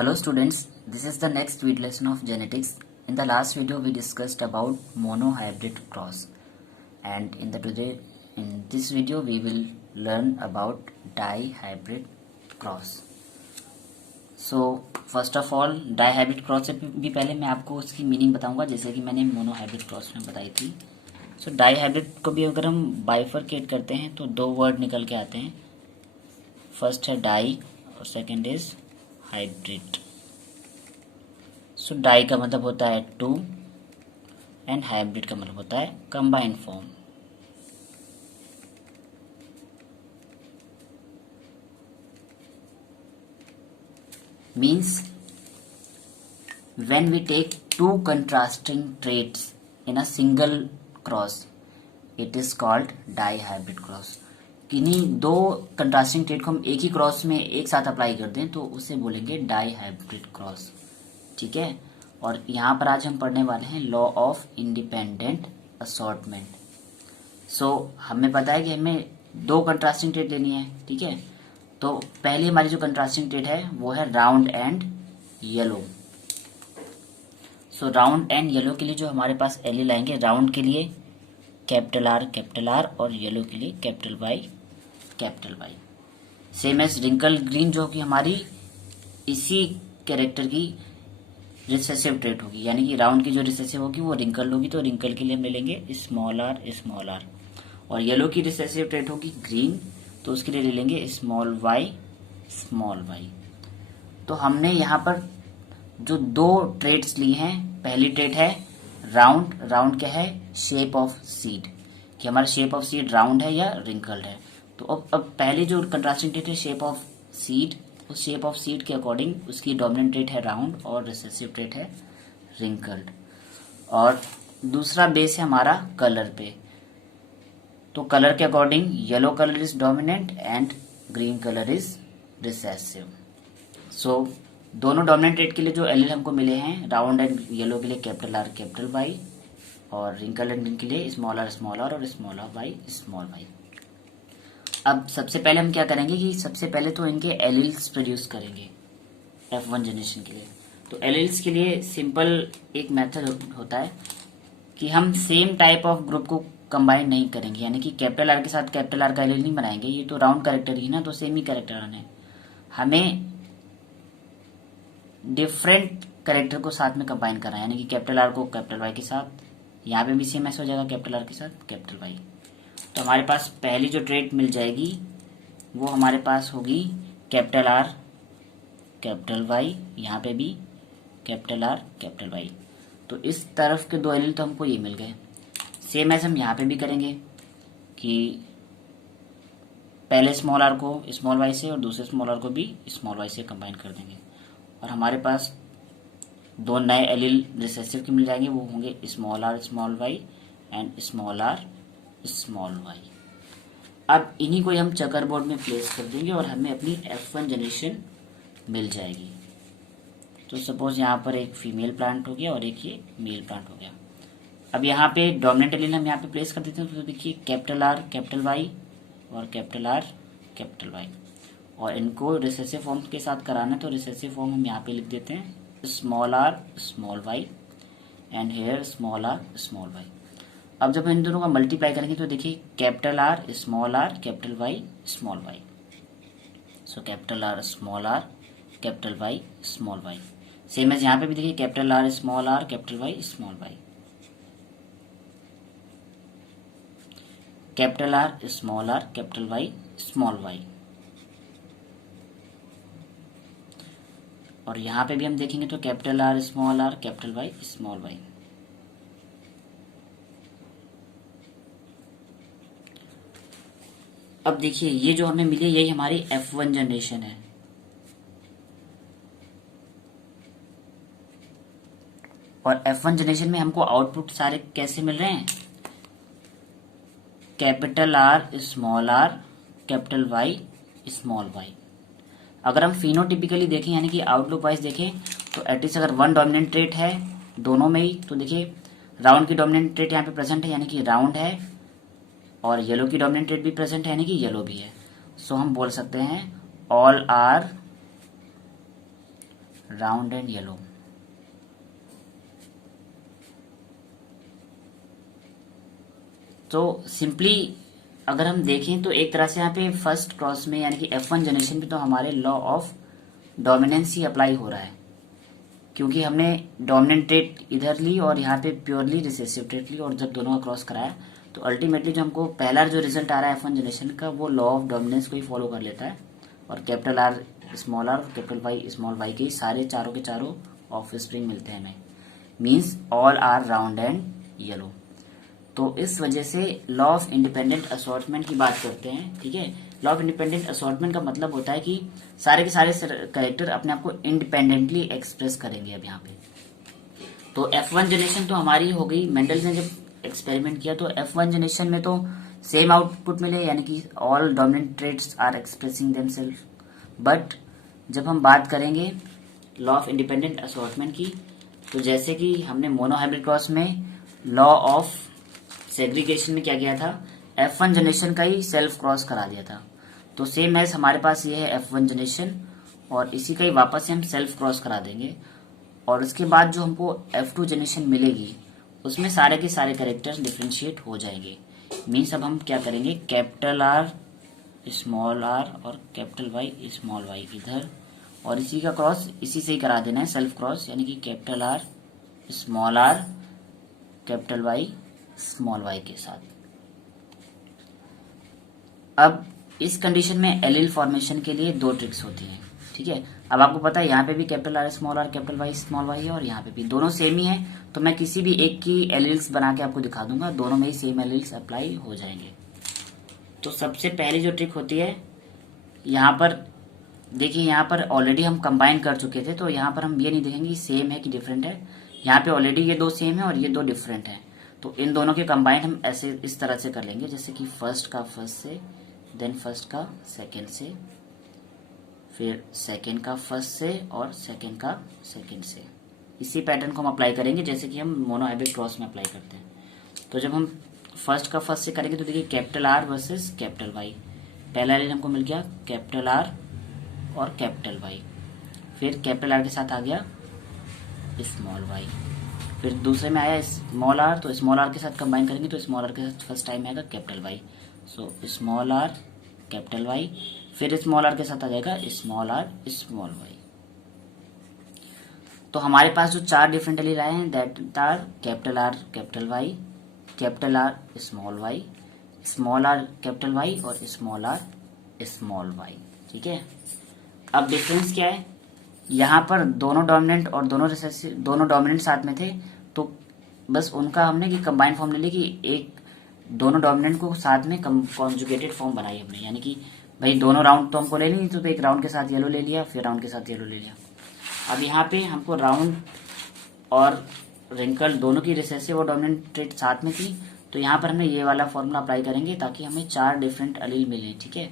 Hello students, this is the next video lesson of genetics. In the last video we discussed about monohybrid cross, and in this video we will learn about dihybrid cross. So first of all dihybrid cross से भी पहले मैं आपको उसकी meaning बताऊंगा, जैसे कि मैंने मोनोहाइब्रिड क्रॉस में बताई थी. सो डाईहाइब्रिड को भी अगर हम बाइफरकेट करते हैं तो दो वर्ड निकल के आते हैं. फर्स्ट है डाई और second is hybrid. So di का मतलब होता है टू एंड हाइब्रिड का मतलब होता है combined form. Means when we take two contrasting traits in a single cross, it is called dihybrid cross. किन्हीं दो कंट्रास्टिंग ट्रेट को हम एक ही क्रॉस में एक साथ अप्लाई कर दें तो उसे बोलेंगे डाईहाइब्रिड क्रॉस. ठीक है. और यहाँ पर आज हम पढ़ने वाले हैं लॉ ऑफ इंडिपेंडेंट असॉर्टमेंट. सो हमें पता है कि हमें दो कंट्रास्टिंग ट्रेट लेनी है. ठीक है. तो पहली हमारी जो कंट्रास्टिंग ट्रेट है वो है round and yellow. So round and yellow के लिए जो हमारे पास एलील आएंगे, राउंड के लिए कैपिटल आर और येलो के लिए capital Y. Same as wrinkle green जो कि हमारी इसी कैरेक्टर की रिसेसिव ट्रेट होगी, यानी कि राउंड की जो रिसेसिव होगी वो रिंकल होगी, तो रिंकल के लिए हम ले लेंगे स्मॉल आर. और येलो की रिसेसिव ट्रेट होगी ग्रीन, तो उसके लिए ले लेंगे स्मॉल वाई. तो हमने यहाँ पर जो दो ट्रेट्स ली हैं, पहली ट्रेट है राउंड क्या है, शेप ऑफ सीड, कि हमारा शेप ऑफ सीड राउंड है या रिंकल्ड है. तो अब पहली जो कंट्रास्टिंग ट्रेट है शेप ऑफ सीड, उस शेप ऑफ सीड के अकॉर्डिंग उसकी डोमिनेंट ट्रेट है राउंड और रिसेसिव ट्रेट है रिंकल्ड. और दूसरा बेस है हमारा कलर पे, तो कलर के according yellow colour is dominant and green colour is recessive. So दोनों डोमिनेंट ट्रेट के लिए जो एलील हमको मिले हैं, राउंड एंड येलो के लिए कैपिटल आर कैपिटल वाई, और रिंकल एंड ग्रीन के लिए स्मॉल आर और स्मॉल वाई. अब सबसे पहले हम क्या करेंगे कि सबसे पहले तो इनके एलील्स प्रोड्यूस करेंगे F1 जनरेशन के लिए. तो एलील्स के लिए सिंपल एक मेथड होता है कि हम सेम टाइप ऑफ ग्रुप को कंबाइन नहीं करेंगे, यानी कि कैपिटल आर के साथ कैपिटल आर का एलील नहीं बनाएंगे. ये तो राउंड कैरेक्टर ही ना, तो सेम ही कैरेक्टर आने. हमें डिफरेंट कैरेक्टर को साथ में कंबाइन करना है, यानी कि कैपिटल आर को कैपिटल वाई के साथ, यहाँ पे भी सेम ऐसा हो जाएगा कैपिटल आर के साथ कैपिटल वाई. तो हमारे पास पहली जो ट्रेट मिल जाएगी वो हमारे पास होगी कैपिटल आर कैपिटल वाई, यहाँ पे भी कैपिटल आर कैपिटल वाई. तो इस तरफ के दो एलील तो हमको ये मिल गए. सेम ऐसे हम यहाँ पे भी करेंगे कि पहले स्मॉल आर को स्मॉल वाई से और दूसरे स्मॉल आर को भी स्मॉल वाई से कंबाइन कर देंगे, और हमारे पास दो नए एलील रिसेसिव के मिल जाएंगे, वो होंगे small R small Y and small R small Y. अब इन्हीं को हम चेकर बोर्ड में प्लेस कर देंगे और हमें अपनी F1 जनरेशन मिल जाएगी. तो सपोज यहाँ पर एक फीमेल प्लांट हो गया और एक ये मेल प्लांट हो गया. अब यहाँ पे डोमिनेंट एलील हम यहाँ पे प्लेस कर देते हैं. तो देखिए कैपिटल आर कैपिटल वाई और कैपिटल आर कैपिटल वाई, और इनको रिसेसिव फॉर्म के साथ कराना है, तो रिसेसिव फॉर्म हम यहाँ पे लिख देते हैं small R small Y and here small R small Y. अब जब इन दोनों का मल्टीप्लाई करेंगे तो देखिए capital R capital Y small Y. So capital R capital Y small Y. Same as यहाँ पे भी देखिए capital R capital Y small Y, capital R capital Y small Y. और यहाँ पे भी हम देखेंगे तो capital R capital Y small Y. अब देखिए ये जो हमें मिली यही हमारी F1 जनरेशन है. और F1 जनरेशन में हमको आउटपुट सारे कैसे मिल रहे हैं, capital R capital Y small Y. अगर हम फिनोटिपिकली देखें, यानी कि आउटलुक वाइज देखें, तो एटलीस्ट अगर वन डोमिनेंट ट्रेट है दोनों में ही, तो देखिए राउंड की डोमिनेंट ट्रेट यहाँ पे प्रेजेंट है, यानी कि राउंड है, और येलो की डोमिनेंट ट्रेट भी प्रेजेंट है, यानी कि येलो भी है. सो हम बोल सकते हैं all are round and yellow. तो सिंपली अगर हम देखें तो एक तरह से यहाँ पे फर्स्ट क्रॉस में यानी कि F1 जनरेशन पे तो हमारे law of dominance he apply हो रहा है, क्योंकि हमने डोमिनेंट ट्रेट इधर ली और यहाँ पे प्योरली रिसेसिव ट्रेट ली, और जब दोनों का क्रॉस कराया तो अल्टीमेटली जो हमको पहला जो रिजल्ट आ रहा है F1 जनरेशन का वो लॉ ऑफ डोमिनेंस को ही फॉलो कर लेता है, और capital R small R capital Y small Y के सारे चारों के चारों ऑफ स्प्रिंग मिलते हैं हमें, means all are round and yellow. तो इस वजह से लॉ ऑफ इंडिपेंडेंट असॉर्टमेंट की बात करते हैं, ठीक है। लॉ ऑफ इंडिपेंडेंट असॉर्टमेंट का मतलब होता है कि सारे के सारे कैरेक्टर अपने आप को इंडिपेंडेंटली एक्सप्रेस करेंगे। अब यहाँ पे तो F1 जनरेशन तो हमारी हो गई, मेंडल ने जब एक्सपेरिमेंट किया तो F1 जनरेशन में तो सेम आउटपुट मिले, यानी कि all dominant traits are expressing themself. But जब हम बात करेंगे लॉ ऑफ इंडिपेंडेंट असॉर्टमेंट की, तो जैसे कि हमने मोनोहाइब्रिड क्रॉस में लॉ ऑफ सेग्रीगेशन में क्या किया था, F1 जनरेशन का ही सेल्फ क्रॉस करा दिया था। तो सेम एज हमारे पास ये है F1 जनरेशन, और इसी का ही वापस से हम सेल्फ क्रॉस करा देंगे, और उसके बाद जो हमको F2 जनरेशन मिलेगी उसमें सारे के सारे कैरेक्टर्स डिफ्रेंशिएट हो जाएंगे। मीन्स अब हम क्या करेंगे, कैपिटल आर स्मॉल आर और कैपिटल वाई स्मॉल वाई इधर, और इसी का क्रॉस इसी से ही करा देना है सेल्फ क्रॉस, यानी कि capital R small R capital Y small Y के साथ। अब इस कंडीशन में एलील फॉर्मेशन के लिए दो ट्रिक्स होती हैं, ठीक है। अब आपको पता है यहाँ पे भी capital R small R capital Y small Y है, और यहाँ पे भी दोनों सेम ही है, तो मैं किसी भी एक की एलील्स बना के आपको दिखा दूंगा, दोनों में ही सेम एलील्स अप्लाई हो जाएंगे। तो सबसे पहली जो ट्रिक होती है, यहाँ पर देखिए, यहाँ पर ऑलरेडी हम कंबाइन कर चुके थे, तो यहाँ पर हम ये नहीं देखेंगे सेम है कि डिफरेंट है। यहाँ पे ऑलरेडी ये दो सेम है और ये दो डिफरेंट है, तो इन दोनों के कंबाइन हम ऐसे इस तरह से कर लेंगे, जैसे कि फर्स्ट का फर्स्ट से, देन फर्स्ट का सेकंड से, फिर सेकंड का फर्स्ट से, और सेकंड का सेकंड से। इसी पैटर्न को हम अप्लाई करेंगे जैसे कि हम मोनोहाइब्रिड क्रॉस में अप्लाई करते हैं। तो जब हम फर्स्ट का फर्स्ट से करेंगे तो देखिए capital R versus capital Y, पहला लाइन हमको मिल गया कैपिटल आर और कैपिटल वाई, फिर कैपिटल आर के साथ आ गया स्मॉल वाई, फिर दूसरे में आया स्मॉल आर, तो स्मॉल आर के साथ कंबाइन करेंगे तो स्मॉल आर के साथ फर्स्ट टाइम आएगा capital Y, so small R capital Y, फिर स्मॉल आर के साथ आ जाएगा स्मॉल आर स्मॉल वाई। तो हमारे पास जो चार डिफरेंट एलील आए हैं that are capital R capital Y, capital R small Y, small R capital Y और स्मॉल आर स्मॉल वाई, ठीक है। अब डिफरेंस क्या है, यहाँ पर दोनों डोमिनेंट और दोनों रिसेसिव, दोनों डोमिनेंट साथ में थे, तो बस उनका हमने कि कंबाइंड फॉर्म ले ली, कि एक दोनों डोमिनेंट को साथ में कॉन्जुगेटेड फॉर्म बनाई हमने, यानी कि भाई दोनों राउंड तो हमको ले ली, तो एक राउंड के साथ येलो ले लिया, फिर राउंड के साथ येलो ले लिया। अब यहाँ पे हमको राउंड और रिंकल दोनों की रिसेसिव और डोमिनेंट ट्रेट साथ में थी, तो यहाँ पर हमने ये वाला फॉर्मूला अप्लाई करेंगे ताकि हमें चार डिफरेंट एलील मिले, ठीक है।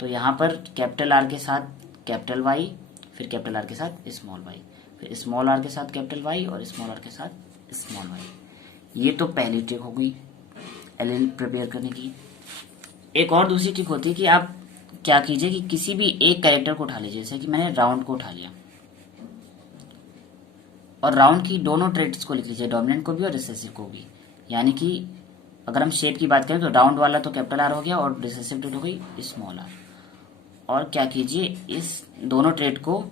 तो यहाँ पर कैपिटल आर के साथ कैपिटल वाई, फिर कैपिटल आर के साथ स्मॉल वाई, फिर स्मॉल आर के साथ कैपिटल वाई और स्मॉल आर के साथ स्मॉल वाई। ये तो पहली ट्रिक हो गई एलील प्रिपेयर करने की। एक और दूसरी ट्रिक होती है कि आप क्या कीजिए कि किसी भी एक कैरेक्टर को उठा लीजिए, जैसे कि मैंने राउंड को उठा लिया, और राउंड की दोनों ट्रेट्स को लिख लीजिए, डोमिनेंट को भी और रिसेसिव को भी। यानी कि अगर हम शेप की बात करें तो राउंड वाला तो कैपिटल आर हो गया और रिसेसिव ट्रेट हो गई स्मॉल आर। और क्या कीजिए, इस दोनों ट्रेट को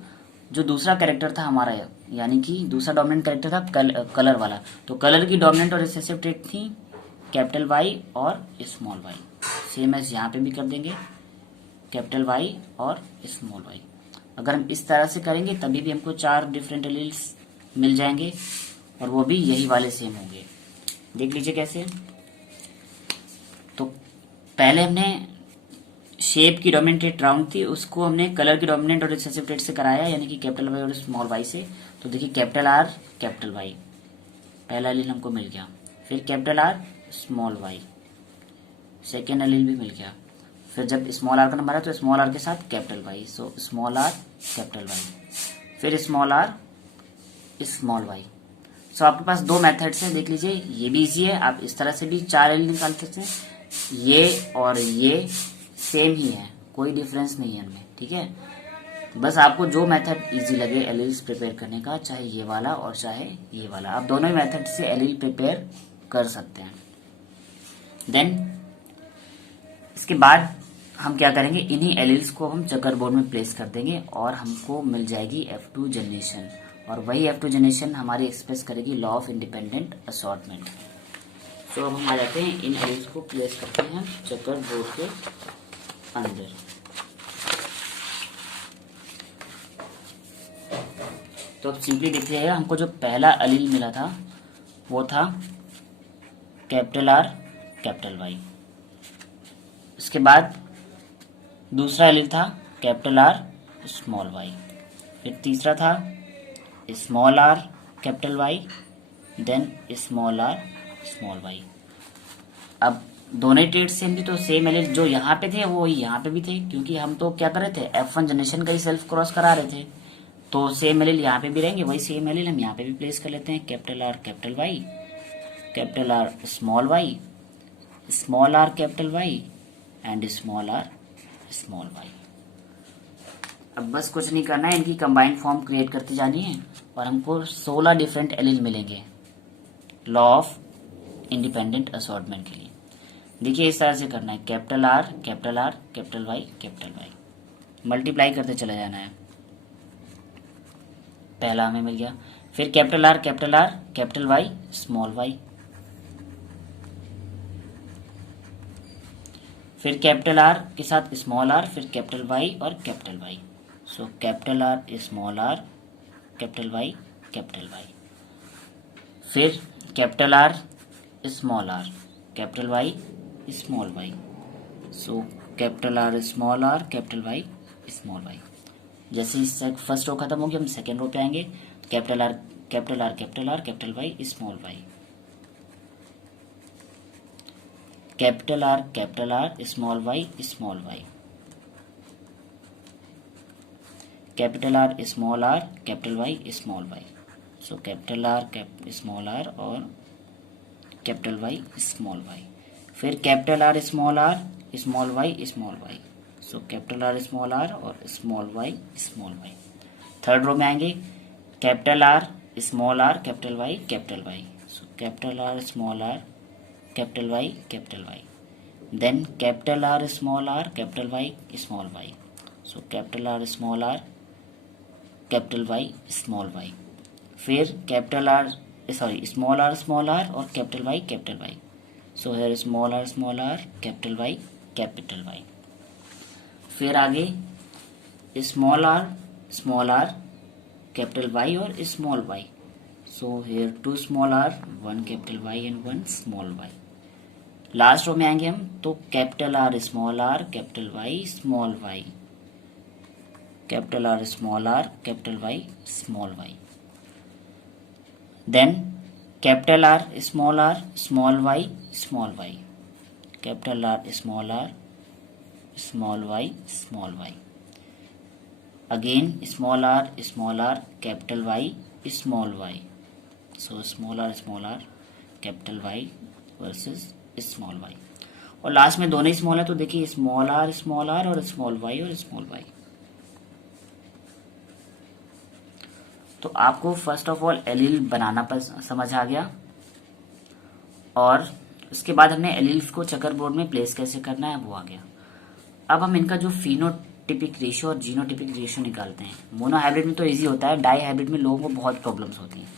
जो दूसरा कैरेक्टर था हमारा, यानी कि दूसरा डोमिनेंट कैरेक्टर था कलर वाला, तो कलर की डोमिनेंट और रिसेसिव ट्रेट थी कैपिटल वाई और स्मॉल वाई, सेम एज यहाँ पे भी कर देंगे कैपिटल वाई और स्मॉल वाई। अगर हम इस तरह से करेंगे तभी भी हमको चार डिफरेंट एलील्स मिल जाएंगे, और वो भी यही वाले सेम होंगे। देख लीजिए कैसे। तो पहले हमने शेप की डोमिनेंट ट्रेट राउंड थी, उसको हमने कलर की डोमिनेंट और रिसेसिव ट्रेट से कराया, यानी कि कैपिटल वाई और स्मॉल वाई से। तो देखिए कैपिटल आर कैपिटल वाई, पहला एलील हमको मिल गया, फिर capital R small Y, second allele भी मिल गया, फिर जब स्मॉल आर का नंबर है तो स्मॉल आर के साथ capital Y, so small R capital Y, फिर small R small Y. So आपके पास दो मेथड्स हैं, देख लीजिए, ये भी इजी है, आप इस तरह से भी चार एलील निकाल सकते हैं। ये और ये सेम ही है, कोई डिफरेंस नहीं है इनमें, ठीक है। बस आपको जो मेथड इजी लगे एलिल्स प्रिपेयर करने का, चाहे ये वाला और चाहे ये वाला, आप दोनों ही मेथड से एलिल प्रिपेयर कर सकते हैं। देन इसके बाद हम क्या करेंगे, इन्हीं एलिल्स को हम चेकर बोर्ड में प्लेस कर देंगे और हमको मिल जाएगी F2 जनरेशन, और वही F2 जनरेशन हमारी एक्सप्रेस करेगी लॉ ऑफ इंडिपेंडेंट असॉर्टमेंट। तो अब हम आ जाते हैं, इन एलिल्स को प्लेस करते हैं चेकर बोर्ड के अंदर। तो अब सिंपली देखते जाइए, हमको जो पहला एलिल मिला था वो था कैपिटल आर कैपिटल वाई। इसके बाद दूसरा एलिल था कैपिटल आर स्मॉल वाई। फिर तीसरा था small R capital Y, then small R small Y. अब दोनों ही ट्रेड सेम थी, तो सेम एलिल जो यहाँ पे थे वो यहाँ पे भी थे, क्योंकि हम तो क्या कर रहे थे, F1 जनरेशन का ही सेल्फ क्रॉस करा रहे थे। तो सेम एलिल यहाँ पे भी रहेंगे, वही सेम एलिल हम यहाँ पे भी प्लेस कर लेते हैं, capital R capital Y, capital R small Y, small R capital Y and small R small Y. अब बस कुछ नहीं करना है, इनकी कंबाइंड फॉर्म क्रिएट करती जानी है और हमको 16 डिफरेंट एलिल मिलेंगे लॉ ऑफ इंडिपेंडेंट असॉर्टमेंट के लिए। देखिए इस तरह से करना है, capital R capital R capital Y multiply करते चले जाना है। पहला हमें मिल गया, फिर capital R capital Y small Y, फिर कैपिटल आर के साथ स्मॉल आर, फिर कैपिटल वाई और capital Y. So capital R small R capital Y, फिर capital R small R capital Y small Y. So capital R small R capital Y small Y. जैसे ही first row खत्म हो गया, हम second row पे आएंगे, capital R capital Y small Y, capital R small Y, capital R small R capital Y small Y. So capital R small R और capital Y small Y, फिर capital R small Y small Y. So capital R small R और small Y. Third row में आएंगे, capital R small R capital Y. So capital R small R capital Y, then capital R small R capital Y small Y. So capital R small R capital Y small Y, फिर capital R small R और capital Y. So here small R capital Y. फिर आगे small R capital Y और small Y. So here 2 small R, 1 capital Y and 1 small Y. Last row में आएंगे हम, तो capital R small R capital Y small Y, capital R small R capital Y small Y, then capital R small Y, capital R small Y, again small R capital Y small Y. So small R capital Y versus small Y, और last में दोनों ही small है, तो देखिए small R और small Y. तो आपको फर्स्ट ऑफ ऑल एलिल बनाना समझ आ गया, और उसके बाद हमने एलिल्स को चेकर बोर्ड में प्लेस कैसे करना है वो आ गया। अब हम इनका जो फिनोटिपिक रेशियो और जीनोटिपिक रेशियो निकालते हैं। मोनोहाइब्रिड में तो इजी होता है, डाई हाइब्रिड में लोगों को बहुत प्रॉब्लम्स होती हैं।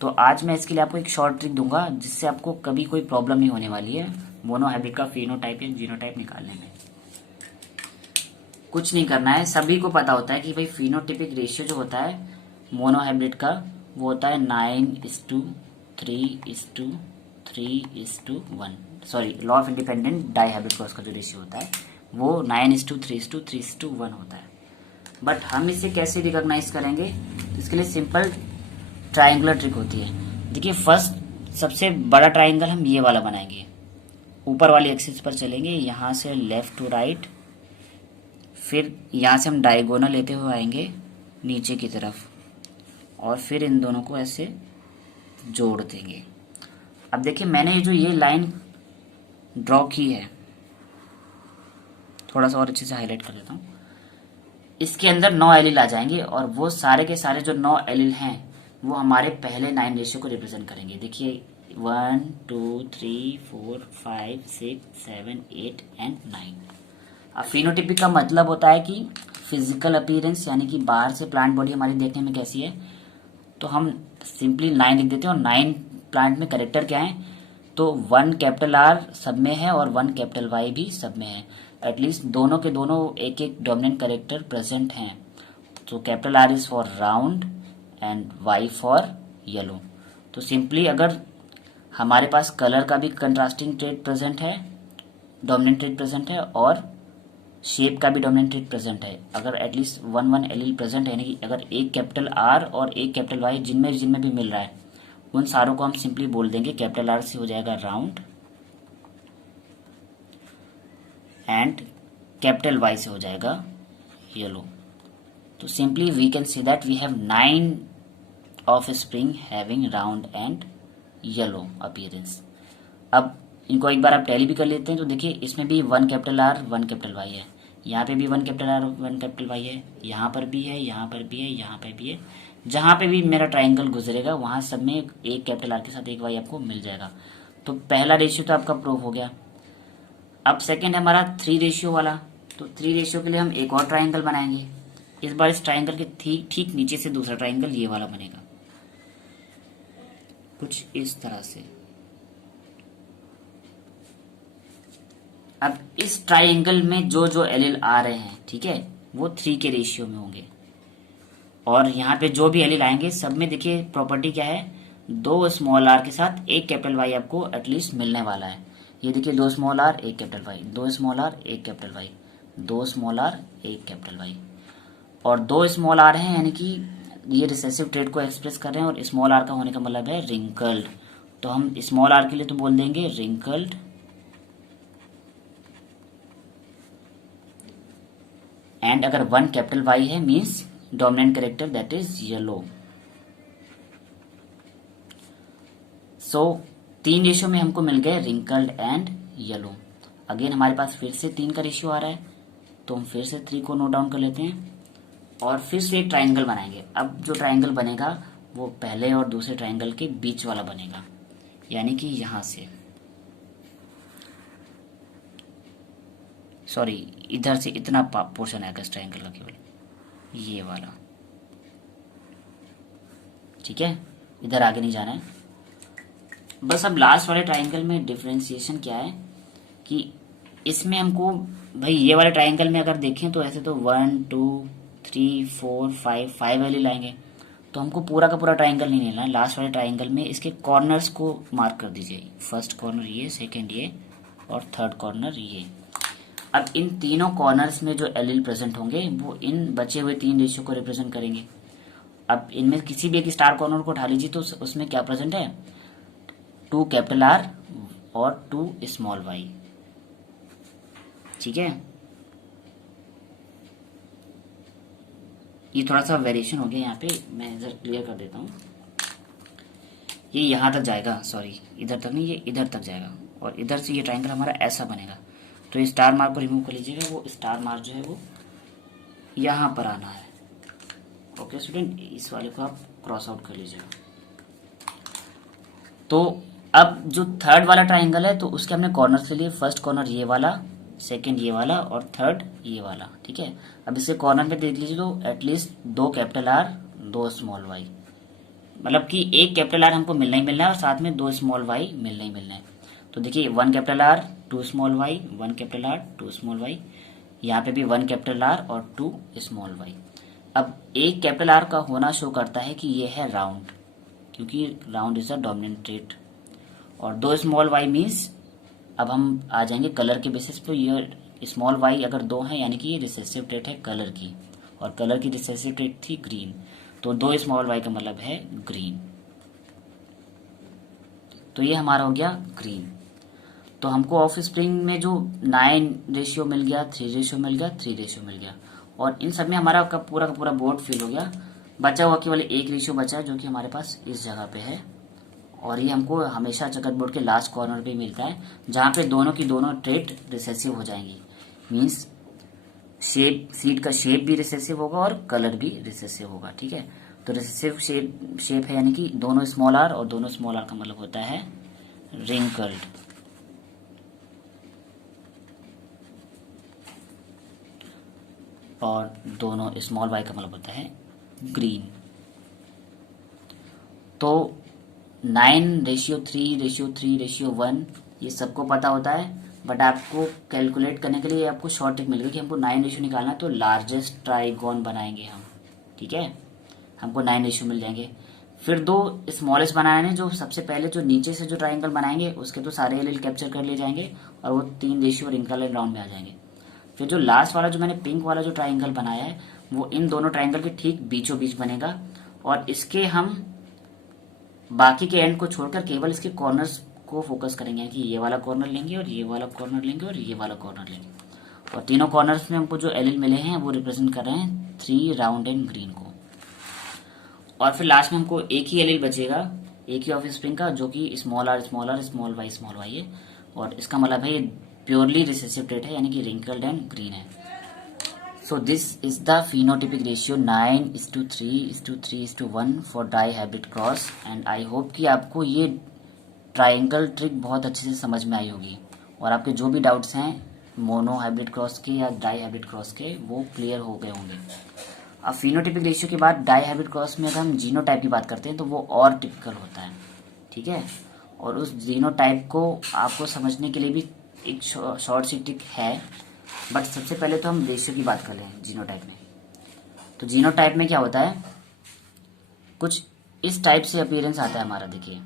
तो आज मैं इसके लिए आपको एक शॉर्ट ट्रिक दूंगा जिससे आपको कभी कोई प्रॉब्लम नहीं होने वाली है मोनोहाइब्रिड का फिनोटाइप या जीनोटाइप निकालने में। कुछ नहीं करना है, सभी को पता होता है कि भाई फिनोटिपिक रेशियो जो होता है मोनोहाइब्रिड का वो होता है 9:3:1। Sorry, law of independent dihybrid का उसका जो रेशियो होता है वो 9:3:3:1 होता है। बट हम इसे कैसे रिकॉग्नाइज करेंगे, तो इसके लिए सिंपल ट्राइंगुलर ट्रिक होती है। देखिए फर्स्ट सबसे बड़ा ट्राइंगल हम ये वाला बनाएंगे, ऊपर वाली एक्सिस पर चलेंगे, यहाँ से लेफ्ट टू राइट, फिर यहाँ से हम डायगोनल लेते हुए आएंगे नीचे की तरफ, और फिर इन दोनों को ऐसे जोड़ देंगे। अब देखिए मैंने ये लाइन ड्रॉ की है, थोड़ा सा और अच्छे से हाईलाइट कर देता हूँ। इसके अंदर 9 एलिल आ जाएंगे और वो सारे के सारे जो 9 एलिल हैं वो हमारे पहले 9 रेशियो को रिप्रेजेंट करेंगे। देखिए 1 2 3 4 5 6 7 8 एंड 9। अब फिनोटिपिक का मतलब होता है कि फिजिकल अपीयरेंस, यानी कि बाहर से प्लांट बॉडी हमारी देखने में कैसी है। तो हम सिंपली 9 लिख देते हैं और 9 प्लांट में कैरेक्टर क्या है, तो 1 कैपिटल आर सब में है और 1 कैपिटल वाई भी सब में है। एटलीस्ट दोनों के दोनों एक एक डोमिनेंट कैरेक्टर प्रेजेंट हैं। तो capital R is for round and Y for yellow. तो सिंपली अगर हमारे पास कलर का भी कंट्रास्टिंग ट्रेड प्रेजेंट है, डोमिनेंट ट्रेड प्रेजेंट है, और शेप का भी डोमिनेंट ट्रेड प्रेजेंट है, अगर एटलीस्ट 1 एलिल प्रेजेंट है, यानी कि अगर एक कैपिटल आर और एक कैपिटल वाई जिनमें जिनमें भी मिल रहा है, उन सारों को हम सिंपली बोल देंगे कैपिटल आर से हो जाएगा राउंड एंड कैपिटल वाई से हो जाएगा येलो। तो simply we can see that we have 9 offspring having round and yellow appearance. अब इनको एक बार आप टैली भी कर लेते हैं तो देखिए इसमें भी 1 कैपिटल आर 1 कैपिटल वाई है, यहाँ पे भी 1 कैपिटल आर 1 कैपिटल वाई है, यहाँ पर भी है, यहाँ पर भी है, यहाँ पर भी है। जहाँ पे भी मेरा ट्राइंगल गुजरेगा वहाँ सब में एक कैपिटल आर के साथ एक वाई आपको मिल जाएगा। तो पहला रेशियो तो आपका प्रूव हो गया। अब सेकेंड है हमारा 3 रेशियो वाला। तो 3 रेशियो के लिए हम एक और ट्राइंगल बनाएंगे। इस बार इस ट्राइंगल के ठीक नीचे से दूसरा ट्राइंगल ये वाला बनेगा कुछ इस तरह से। अब इस ट्राइंगल में जो जो एलिल आ रहे हैं, ठीक है, वो 3 के रेशियो में होंगे और यहाँ पे जो भी एलिल आएंगे सब में देखिए प्रॉपर्टी क्या है, 2 स्मॉल आर के साथ एक कैपिटल वाई आपको एटलीस्ट मिलने वाला है। ये देखिए 2 small R 1 capital Y, 2 small R 1 capital Y, 2 small R 1 capital Y और 2 स्मॉल आर हैं, यानी कि ये रिसेसिव ट्रेड को एक्सप्रेस कर रहे हैं और स्मॉल आर का होने का मतलब है रिंकल्ड। तो हम स्मॉल आर के लिए तो बोल देंगे रिंकल्ड एंड अगर 1 कैपिटल वाई है means dominant character that is yellow. So 3 ratio में हमको मिल गए रिंकल्ड एंड येलो। अगेन हमारे पास फिर से 3 का रेशियो आ रहा है तो हम फिर से 3 को नोट डाउन कर लेते हैं और फिर से एक ट्राइंगल बनाएंगे। अब जो ट्राइंगल बनेगा वो पहले और दूसरे ट्राइंगल के बीच वाला बनेगा, यानी कि यहां से, सॉरी इधर से इतना पोर्शन आएगा इस ट्राइंगल का, केवल ये वाला, ठीक है, इधर आगे नहीं जाना है। बस अब लास्ट वाले ट्राइंगल में डिफरेंशिएशन क्या है कि इसमें हमको भाई ये वाले ट्राइंगल में अगर देखें तो ऐसे तो 1 2 3 4 5 एलिल आएंगे, तो हमको पूरा का पूरा ट्राइंगल नहीं लेना है। लास्ट वाले ट्राइंगल में इसके कॉर्नर्स को मार्क कर दीजिए, फर्स्ट कॉर्नर ये, सेकंड ये और थर्ड कॉर्नर ये। अब इन तीनों कॉर्नर्स में जो एलिल प्रेजेंट होंगे वो इन बचे हुए 3 रेशियो को रिप्रेजेंट करेंगे। अब इनमें किसी भी एक स्टार कॉर्नर को उठा लीजिए तो उसमें क्या प्रेजेंट है, 2 कैपिटल आर और 2 स्मॉल वाई, ठीक है। ये थोड़ा सा वेरिएशन हो गया यहाँ पे, मैं इधर क्लियर कर देता हूँ। ये यहाँ तक जाएगा, सॉरी इधर तक नहीं, ये इधर तक जाएगा और इधर से ये ट्राइंगल हमारा ऐसा बनेगा। तो ये स्टार मार्क को रिमूव कर लीजिएगा, वो स्टार मार्क जो है वो यहाँ पर आना है। ओके स्टूडेंट, इस वाले को आप क्रॉस आउट कर लीजिएगा। तो अब जो थर्ड वाला ट्राइंगल है तो उसके हमने कॉर्नर ले लिए, फर्स्ट कॉर्नर ये वाला, सेकंड ये वाला और थर्ड ये वाला, ठीक है। अब इसके कॉर्नर पे देख लीजिए तो at least 2 capital R 2 small Y, मतलब कि एक कैपिटल आर हमको मिलना ही मिलना है और साथ में 2 स्मॉल वाई मिलना ही मिलना है। तो देखिए 1 capital R 2 small Y, 1 capital R 2 small Y, यहाँ पे भी 1 कैपिटल आर और 2 स्मॉल वाई। अब एक कैपिटल आर का होना शो करता है कि ये है राउंड, क्योंकि round is the dominant trait, और 2 स्मॉल वाई मीन्स अब हम आ जाएंगे कलर के बेसिस पे। ये स्मॉल वाई अगर 2 है यानी कि ये रिसेसिव ट्रेट है कलर की, और कलर की रिसेसिव ट्रेट थी ग्रीन, तो 2 स्मॉल वाई का मतलब है ग्रीन। तो ये हमारा हो गया ग्रीन। तो हमको ऑफ स्प्रिंग में जो 9 रेशियो मिल गया, 3 रेशियो मिल गया, 3 रेशियो मिल गया, और इन सब में हमारा का पूरा बोर्ड फिल हो गया। बचा हुआ केवल एक रेशियो बचा है जो कि हमारे पास इस जगह पे है, और ये हमको हमेशा चेकर बोर्ड के लास्ट कॉर्नर पे मिलता है, जहाँ पे दोनों की दोनों ट्रेट रिसेसिव हो जाएंगी। मीन्स सीड का शेप भी रिसेसिव होगा और कलर भी रिसेसिव होगा, ठीक है। तो रिसेसिव शेप है यानी कि दोनों स्मॉल आर, और दोनों स्मॉल आर का मतलब होता है रिंकल्ड। और दोनों स्मॉल वाई का मतलब होता है ग्रीन। तो 9:3:3:1 ये सबको पता होता है, बट आपको कैलकुलेट करने के लिए आपको शॉर्ट ट्रिक मिल गई कि हमको 9 रेशियो निकालना है, तो लार्जेस्ट ट्राइगोन बनाएंगे हम, ठीक है। हमको 9 रेशियो मिल जाएंगे। फिर दो स्मॉलेस्ट बनाने हैं, जो सबसे पहले जो नीचे से जो ट्राइंगल बनाएंगे उसके तो सारे एल कैप्चर कर लिए जाएंगे और वो 3 रेशियो रिंकल एंड राउंड में आ जाएंगे। फिर जो लास्ट वाला जो मैंने पिंक वाला जो ट्राइंगल बनाया है वो इन दोनों ट्राइंगल के ठीक बीचों बीच बनेगा, और इसके हम बाकी के एंड को छोड़कर केवल इसके कॉर्नर्स को फोकस करेंगे, कि ये वाला कॉर्नर लेंगे और ये वाला कॉर्नर लेंगे और ये वाला कॉर्नर लेंगे। और तीनों कॉर्नर्स में हमको जो एल मिले हैं वो रिप्रेजेंट कर रहे हैं 3 राउंड एंड ग्रीन को। और फिर लास्ट में हमको एक ही एल बचेगा, एक ही ऑफ स्प्रिंग का, जो कि स्मॉल आर स्मॉल वाई है, और इसका मतलब है ये प्योरली रिसेसिव ट्रेट है, यानी कि रिंकल्ड एंड ग्रीन है। So this is the phenotypic ratio 9:3:3:1 for dihybrid cross, and I hope कि आपको ये ट्राइंगल ट्रिक बहुत अच्छे से समझ में आई होगी, और आपके जो भी डाउट्स हैं मोनो हाइब्रिड क्रॉस के या डाई हाइब्रिड क्रॉस के वो क्लियर हो गए होंगे। अब फिनोटिपिक रेशियो के बाद डाई हाइब्रिड क्रॉस में अगर हम जीनोटाइप की बात करते हैं तो वो और टिपिकल होता है, ठीक है। और उस जीनोटाइप को आपको समझने के लिए भी एक शॉर्ट सी ट्रिक है, बट सबसे पहले तो हम रेशियो की बात कर लें जीनोटाइप में। तो जीनोटाइप में क्या होता है, कुछ इस टाइप से अपीयरेंस आता है हमारा, देखिए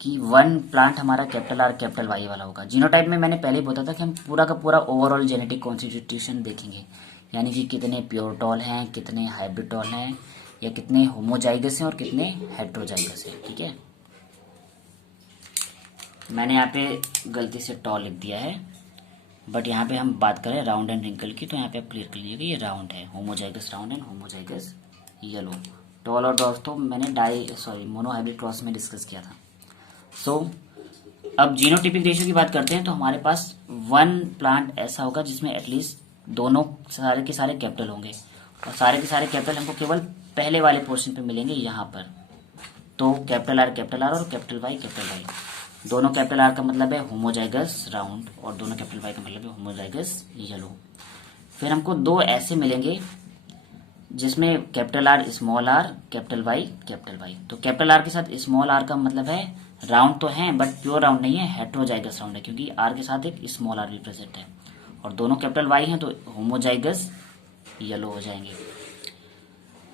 कि वन प्लांट हमारा कैपिटल आर कैपिटल वाई वाला होगा। जीनोटाइप में मैंने पहले ही बताया था कि हम पूरा का पूरा ओवरऑल जेनेटिक कॉन्स्टिट्यूशन देखेंगे, यानी कि कितने प्योर टॉल हैं, कितने हाइब्रिड टॉल हैं, या कितने होमोजाइगस हैं और कितने हेट्रोजाइगस हैं, ठीक है। मैंने यहाँ पे गलती से टॉल लिख दिया है, बट यहाँ पे हम बात करें राउंड एंड रिंकल की, तो यहाँ पे आप क्लियर कर लीजिए कि ये राउंड है, homozygous round and homozygous yellow. Tall और डॉर्फ तो मैंने मोनो हाइब्रिड क्रॉस में डिस्कस किया था। अब जीनोटिपिक रेशियो की बात करते हैं, तो हमारे पास वन प्लांट ऐसा होगा जिसमें एटलीस्ट दोनों सारे के सारे कैपिटल होंगे, और सारे के सारे कैपिटल हमको केवल पहले वाले पोर्शन पे मिलेंगे यहाँ पर। तो कैपिटल आर और कैपिटल वाई दोनों कैपिटल आर का मतलब है होमोजाइगस राउंड, और दोनों कैपिटल वाई का मतलब है होमोजाइगस येलो। फिर हमको दो ऐसे मिलेंगे जिसमें capital R small R capital Y. तो कैपिटल आर के साथ स्मॉल आर का मतलब है राउंड तो है बट प्योर राउंड नहीं है, हेट्रोजाइगस राउंड है, क्योंकि आर के साथ एक स्मॉल आर भी प्रेजेंट है, और दोनों कैपिटल वाई हैं तो होमोजाइगस येलो हो जाएंगे।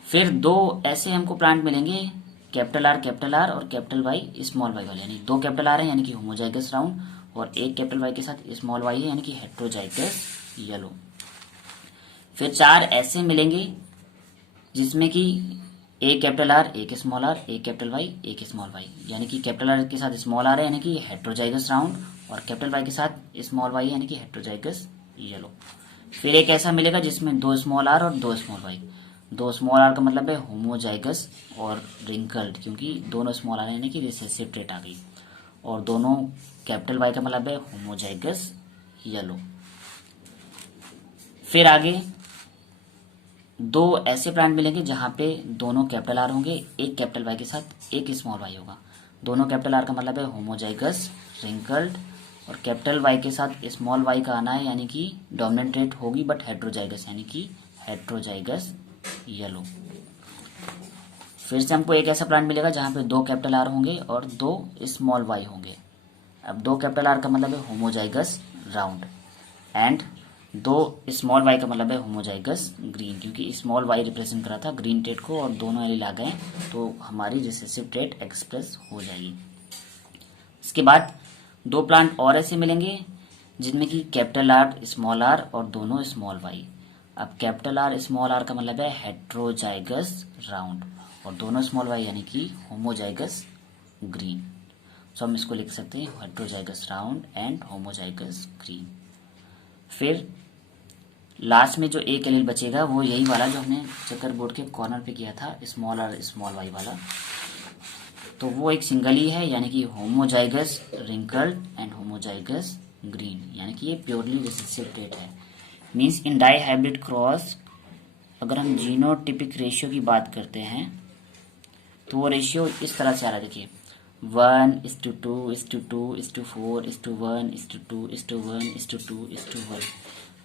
फिर दो ऐसे हमको प्लांट मिलेंगे कैपिटल आर और कैपिटल वाई स्मॉल वाई वाले, यानी दो कैपिटल आर है यानी कि होमोजाइगस राउंड, और एक कैपिटल वाई के साथ स्मॉल वाई है यानी कि हेट्रोजाइगस येलो। फिर चार ऐसे मिलेंगे जिसमें कि एक कैपिटल आर, एक स्मॉल आर, एक कैपिटल वाई, एक स्मॉल वाई, यानी कि कैपिटल आर के साथ स्मॉल आर है यानी कि हेट्रोजाइगस राउंड, और कैपिटल वाई के साथ स्मॉल वाई यानी कि हेट्रोजाइगस येलो। फिर एक ऐसा मिलेगा जिसमें दो स्मॉल आर और दो स्मॉल वाई। दो स्मॉल आर का मतलब है होमोजाइगस और रिंकल्ड, क्योंकि दोनों स्मॉल आर यानी कि रिसेसिव ट्रेट आ गई, और दोनों कैपिटल वाई का मतलब है होमोजाइगस येलो। फिर आगे दो ऐसे प्लांट मिलेंगे जहां पे दोनों कैपिटल आर होंगे, एक कैपिटल वाई के साथ एक स्मॉल वाई होगा। दोनों कैपिटल आर का मतलब है होमोजाइगस रिंकल्ड, और कैपिटल वाई के साथ स्मॉल वाई का आना है यानी कि डोमिनेंट ट्रेट होगी बट हेट्रोजाइगस, यानी कि हेट्रोजाइगस येलो। फिर से हमको एक ऐसा प्लांट मिलेगा जहां पे दो कैपिटल आर होंगे और दो स्मॉल वाई होंगे। अब दो कैपिटल आर का मतलब है होमोजाइगस राउंड, एंड दो स्मॉल वाई का मतलब है होमोजाइगस ग्रीन, क्योंकि स्मॉल वाई रिप्रेजेंट करा था ग्रीन ट्रेट को और दोनों एलिल आ गए तो हमारी रिसेसिव ट्रेट एक्सप्रेस हो जाएगी। इसके बाद दो प्लांट और ऐसे मिलेंगे जिनमें कि कैपिटल आर स्मॉल आर और दोनों स्मॉल वाई। अब कैपिटल आर स्मॉल आर का मतलब है हेट्रोजाइगस राउंड, और दोनों स्मॉल वाई यानी कि होमोजाइगस ग्रीन। सो हम इसको लिख सकते हैं heterozygous round and homozygous green. फिर लास्ट में जो एक एलील बचेगा वो यही वाला जो हमने चेकर बोर्ड के कॉर्नर पे किया था, स्मॉल आर स्मॉल वाई वाला, तो वो एक सिंगल ही है यानी कि homozygous wrinkled and homozygous green, यानी कि ये प्योरली रिसेसिव ट्रेट है। Means in dihybrid cross अगर हम जीनोटिपिक रेशियो की बात करते हैं तो वो रेशियो इस तरह से आ रहा है। देखिए 1:2:2:4:1:2:1:2:1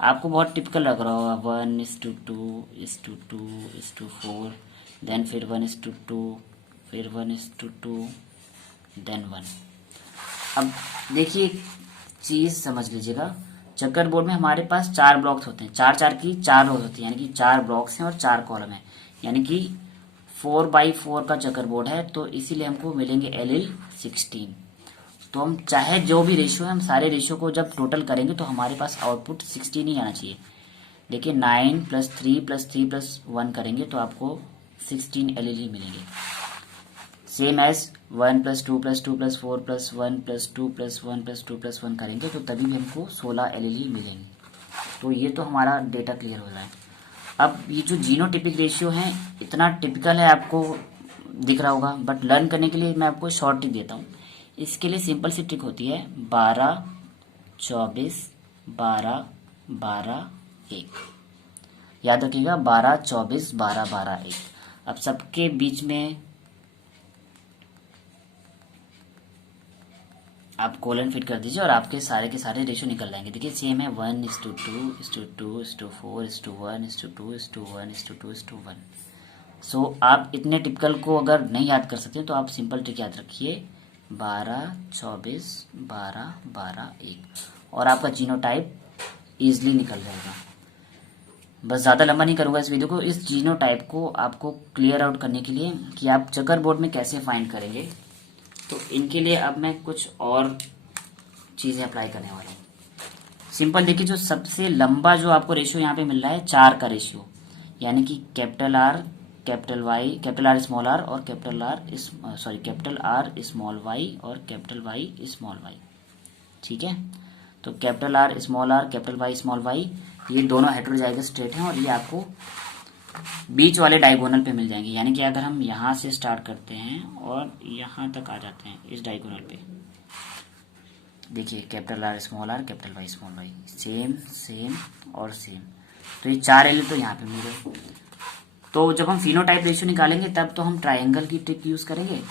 आपको बहुत टिपिकल लग रहा होगा 1:2:2:4 देन फिर 1:2 फिर 1:2 देन 1। अब देखिए एक चीज समझ लीजिएगा, चेकर बोर्ड में हमारे पास 4 ब्लॉक्स होते हैं, 4 की 4 रोज होती है, यानी कि 4 ब्लॉक्स हैं और 4 कॉलम है, यानी कि 4x4 का चेकर बोर्ड है, तो इसीलिए हमको मिलेंगे एलिल 16। तो हम चाहे जो भी रेशियो है हम सारे रेशियो को जब टोटल करेंगे तो हमारे पास आउटपुट 16 ही आना चाहिए। देखिए 9 + 3 + 3 + 1 करेंगे तो आपको 16 एलिल ही मिलेंगे। सेम एज 1 + 2 + 2 + 4 + 1 + 2 + 1 + 2 + 1 करेंगे तो तभी भी हमको 16 एलिल ही मिलेंगे। तो ये तो हमारा डेटा क्लियर हो जाए। अब ये जो जीनोटिपिक रेशियो है इतना टिपिकल है, आपको दिख रहा होगा, बट लर्न करने के लिए मैं आपको शॉर्ट ट्रिक देता हूँ। इसके लिए सिंपल सी ट्रिक होती है 12 24 12 12 1। याद रखिएगा 12 24 12 12 1। अब सबके बीच में आप कोलन फिट कर दीजिए और आपके सारे के सारे रेशियो निकल जाएंगे। देखिए सेम है 1:2:2:4:1:2:1:2:1:2:1। सो आप इतने टिपिकल को अगर नहीं याद कर सकते तो आप सिंपल ट्रिक याद रखिए 12 24 12 12 1 और आपका जीनोटाइप ईजिली निकल जाएगा। बस ज़्यादा लंबा नहीं करूँगा इस वीडियो को। इस जीनोटाइप को आपको क्लियर आउट करने के लिए कि आप चेकर बोर्ड में कैसे फाइंड करेंगे, तो इनके लिए अब मैं कुछ और चीज़ें अप्लाई करने वाला हूँ। सिंपल देखिए, जो सबसे लंबा जो आपको रेशियो यहाँ पे मिल रहा है 4 का रेशियो, यानी कि capital R capital Y capital R small R और कैपिटल आर स्मॉल वाई और कैपिटल वाई स्मॉल वाई। ठीक है, तो capital R small R capital Y small Y ये दोनों हेटेरोजाइगस स्टेट हैं और ये आपको बीच वाले डायगोनल पे मिल जाएंगे। यानी कि अगर हम यहाँ से स्टार्ट करते हैं और यहाँ तक आ जाते हैं इस डायगोनल पे, देखिए capital R capital Y small Y same same और सेम, तो ये 4 एलिमेंट तो यहाँ पे मिल गए। तो जब हम फिनोटाइप रेशियो निकालेंगे तब तो हम ट्राइंगल की ट्रिक यूज करेंगे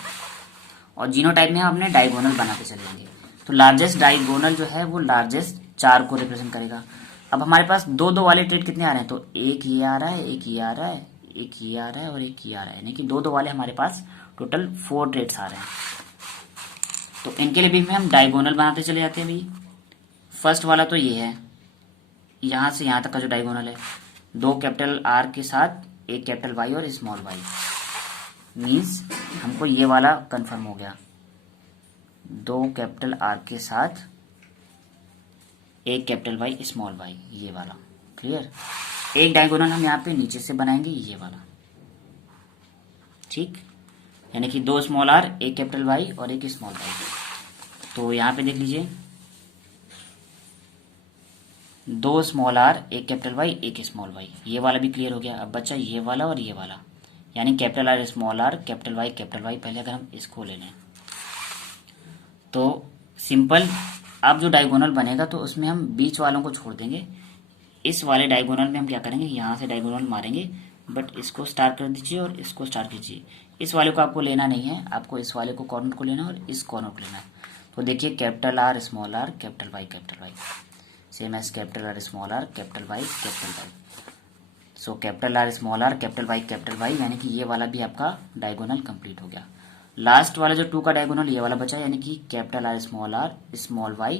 और जीनोटाइप में हम अपने डायगोनल बनाते चलेंगे। तो लार्जेस्ट डायगोनल जो है वो लार्जेस्ट 4 को रिप्रेजेंट करेगा। अब हमारे पास 2-2 वाले ट्रेड कितने आ रहे हैं, तो एक ये आ रहा है, एक ये आ रहा है, एक ये आ रहा है और एक ये आ रहा है, यानी कि 2-2 वाले हमारे पास टोटल 4 ट्रेड्स आ रहे हैं। तो इनके लिए भी हम डायगोनल बनाते चले जाते हैं। अभी फर्स्ट वाला तो ये है, यहाँ से यहाँ तक का जो डायगोनल है 2 कैपिटल आर के साथ एक कैपिटल वाई और स्मॉल वाई, मीन्स हमको ये वाला कंफर्म हो गया, 2 कैपिटल आर के साथ एक कैपिटल वाई स्मॉल वाई, ये वाला क्लियर। एक डायगोनल हम यहाँ पे नीचे से बनाएंगे ये वाला, ठीक, यानी कि 2 स्मॉल आर एक कैपिटल वाई और एक स्मॉल वाई। तो यहाँ पे देख लीजिए 2 स्मॉल आर एक कैपिटल वाई एक स्मॉल वाई, ये वाला भी क्लियर हो गया। अब बच्चा ये वाला और ये वाला, यानी capital R small R capital Y. पहले अगर हम इसको ले लें तो सिंपल अब जो डायगोनल बनेगा तो उसमें हम बीच वालों को छोड़ देंगे। इस वाले डायगोनल में हम क्या करेंगे, यहाँ से डायगोनल मारेंगे, बट इसको स्टार कर दीजिए और इसको स्टार कीजिए। इस वाले को आपको लेना नहीं है, आपको इस वाले को कॉर्नर को लेना है और इस कॉर्नर को लेना है। तो देखिए capital R small R capital Y same as capital R small R capital Y. So capital R small R capital Y, यानी कि ये वाला भी आपका डायगोनल कंप्लीट हो गया। लास्ट वाला जो 2 का डायगोनल ये वाला बचा, यानी कि कैपिटल आर स्मॉल वाई।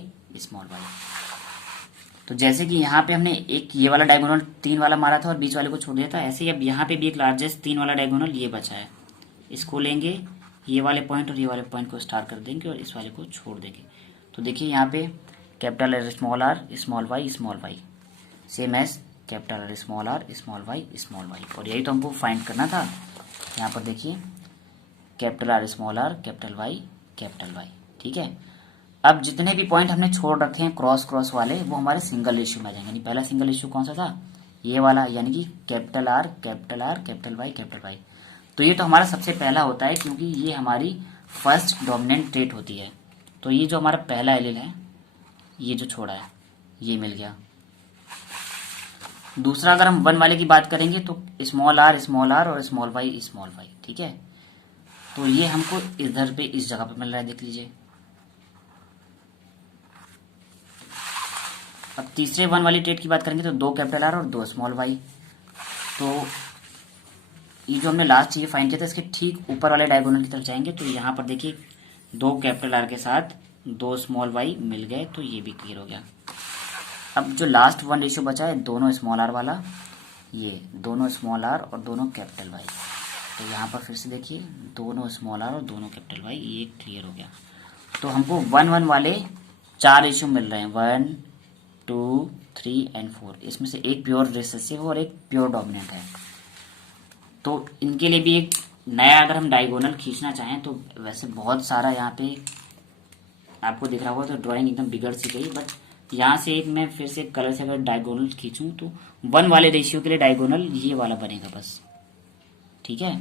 तो जैसे कि यहाँ पे हमने एक ये वाला डायगोनल 3 वाला मारा था और बीच वाले को छोड़ दिया था, ऐसे ही अब यहाँ पे भी एक लार्जेस्ट 3 वाला डायगोनल ये बचा है, इसको लेंगे, ये वाले पॉइंट और ये वाले पॉइंट को स्टार कर देंगे और इस वाले को छोड़ देंगे। तो देखिए यहाँ पे capital R small Y same as capital R small Y, और यही तो हमको फाइंड करना था। यहाँ पर देखिए कैपिटल आर कैपिटल वाई, ठीक है। अब जितने भी पॉइंट हमने छोड़ रखे हैं क्रॉस वाले वो हमारे सिंगल रेशियो में आ जाएंगे। पहला सिंगल रेशियो कौन सा था, ये वाला, यानी कि कैपिटल आर कैपिटल वाई। तो ये तो हमारा सबसे पहला होता है क्योंकि ये हमारी फर्स्ट डोमिनेंट ट्रेट होती है। तो ये जो हमारा पहला एलिल है, ये जो छोड़ा है ये मिल गया। दूसरा अगर हम 1 वाले की बात करेंगे तो स्मॉल आर और स्मॉल वाई, ठीक है। तो ये हमको इधर पे इस जगह पे मिल रहा है, देख लीजिए। अब तीसरे 1 वाली ट्रेड की बात करेंगे तो 2 कैपिटल आर और 2 स्मॉल वाई। तो ये जो हमने लास्ट चीज फाइंड किया था, इसके ठीक ऊपर वाले डायगोनल की तरफ जाएंगे तो यहाँ पर देखिए 2 कैपिटल आर के साथ 2 स्मॉल वाई मिल गए, तो ये भी क्लियर हो गया। अब जो लास्ट 1 रेशियो बचा है दोनों स्मॉल आर वाला, ये दोनों स्मॉल आर और दोनों कैपिटल वाई। तो यहाँ पर फिर से देखिए दोनों स्मॉल आर और दोनों कैपिटल वाई, ये क्लियर हो गया। तो हमको 1-1 वाले 4 रेशियो मिल रहे हैं, 1, 2, 3 एंड 4। इसमें से एक प्योर रिसेसिव और एक प्योर डोमिनेंट है। तो इनके लिए भी एक नया अगर हम डायगोनल खींचना चाहें तो वैसे बहुत सारा यहाँ पे आपको दिख रहा होगा, तो ड्राइंग एकदम बिगड़ सी गई। बट यहाँ से एक मैं फिर से कलर से अगर डायगोनल खींचूं तो 1 वाले रेशियो के लिए डायगोनल ये वाला बनेगा बस, ठीक है।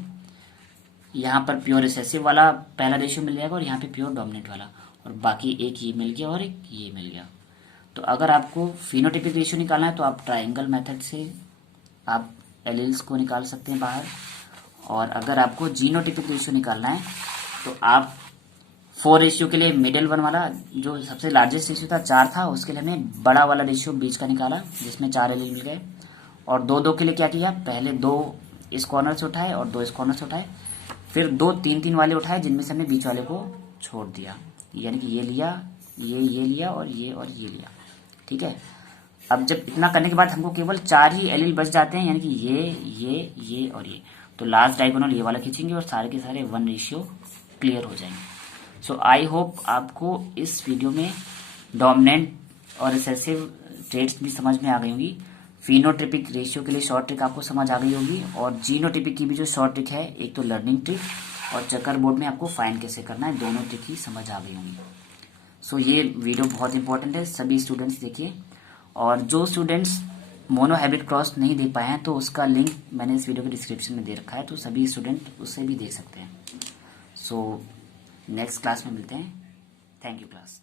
यहाँ पर प्योर रिसेसिव वाला पहला रेशियो मिल जाएगा और यहाँ पे प्योर डोमिनेंट वाला, और बाकी एक ये मिल गया और एक ये मिल गया। तो अगर आपको फिनोटाइपिक रेशियो निकालना है तो आप ट्राइंगल मेथड से आप एलील्स को निकाल सकते हैं बाहर, और अगर आपको जीनोटाइपिक रेशियो निकालना है तो आप 4 रेशियो के लिए मिडिल 1 वाला जो सबसे लार्जेस्ट रेशियो था 4 था, उसके लिए हमने बड़ा वाला रेशियो बीच का निकाला जिसमें 4 एलील मिल गए। और 2-2 के लिए क्या किया, पहले 2 इस कॉर्नर से उठाए और 2 इस कॉर्नर से उठाए, फिर 2 3-3 वाले उठाए जिनमें से हमने बीच वाले को छोड़ दिया, यानी कि ये लिया, ये लिया और ये लिया, ठीक है। अब जब इतना करने के बाद हमको केवल 4 ही एलील बच जाते हैं, यानी कि ये और ये। तो लास्ट डायगोनल ये वाला खींचेंगे और सारे के सारे 1 रेशियो क्लियर हो जाएंगे। सो आई होप आपको इस वीडियो में डोमिनेंट और रिसेसिव ट्रेड्स भी समझ में आ गई होंगी। फिनोटाइपिक रेशियो के लिए शॉर्ट ट्रिक आपको समझ आ गई होगी, और जीनोटाइपिक की भी जो शॉर्ट ट्रिक है, एक तो लर्निंग ट्रिक और चेकर बोर्ड में आपको फाइंड कैसे करना है, दोनों ट्रिक ही समझ आ गई होंगी। सो ये वीडियो बहुत इंपॉर्टेंट है, सभी स्टूडेंट्स देखिए। और जो स्टूडेंट्स मोनो हैबिट क्रॉस नहीं देख पाए हैं तो उसका लिंक मैंने इस वीडियो के डिस्क्रिप्शन में दे रखा है, तो सभी स्टूडेंट उससे भी देख सकते हैं। सो नेक्स्ट क्लास में मिलते हैं। Thank you class.